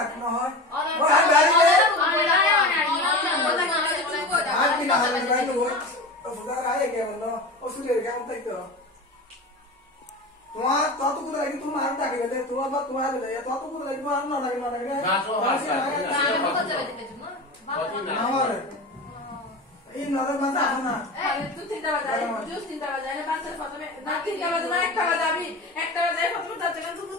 ডাক না হয় ও আর গাড়ি রে আর কি না হয় গাড়ি ওই ও ফুটা আয়ে কে বললো ও সুলে কেমন থাকতো তোমার তত করে লাগি তুমি আর ডাকে দে তোমার বা তোমার দে তত করে লাগি আর না লাগে না তো আমার এই নরম মাথা না তুই চিন্তা বাজায় জুস চিন্তা বাজায় না বাচ্চার প্রথমে না চিন্তা বাজায় না একটা বাজাবি একটা বাজায় প্রথমে তার থেকে তুমি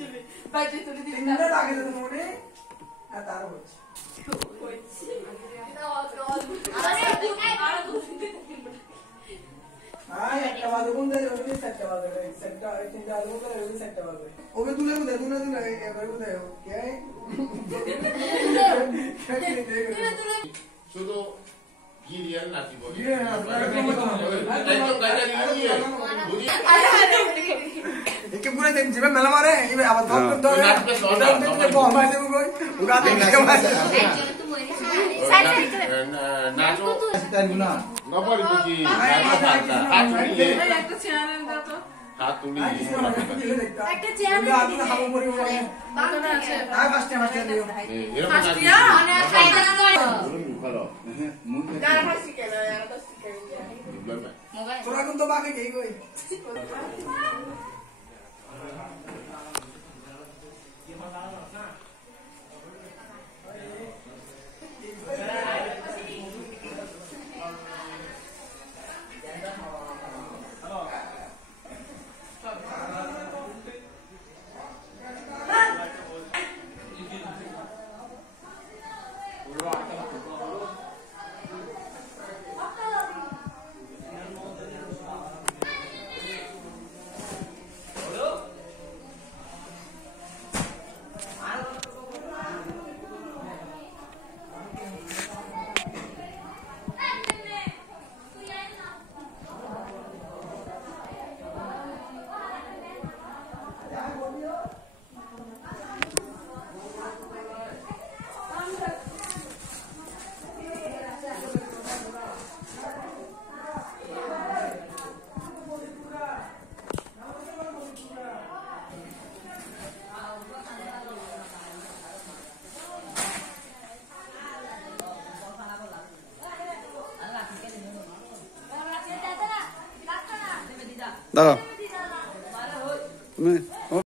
চলে বাইরে চলে দিবি না তিনটা ডাকে দে মনে আর তার হচ্ছে কইছি আয় একটা বাজে কোন দেয় ওই সেটটা বাজে সেটটা এই তিনটা আলু করে ওই সেটটা বাজে ওবে তুলে এবারে কোথায় কে শুধু গিরিয়ান নাচি বলি একে পুরো দেন জিবে মেলা মারে এবে আবার ধর ধর এটা তো আমার দেব কই উগা দেখে মারে নাচো না নবর বুঝি হাত তুলিয়ে একটা চ্যানেল দাও তো হাত তুলিয়ে একটা চ্যানেল আপনি হাবো পরি বলে বাগান আছে আয় ফাস্টে দিও এরকম নাচি মানে খাইতে না ভালো যারা হাসি কেন আর তো শিখে তোরা কোন তো বাকি গই কই দাঁড়াও তুমি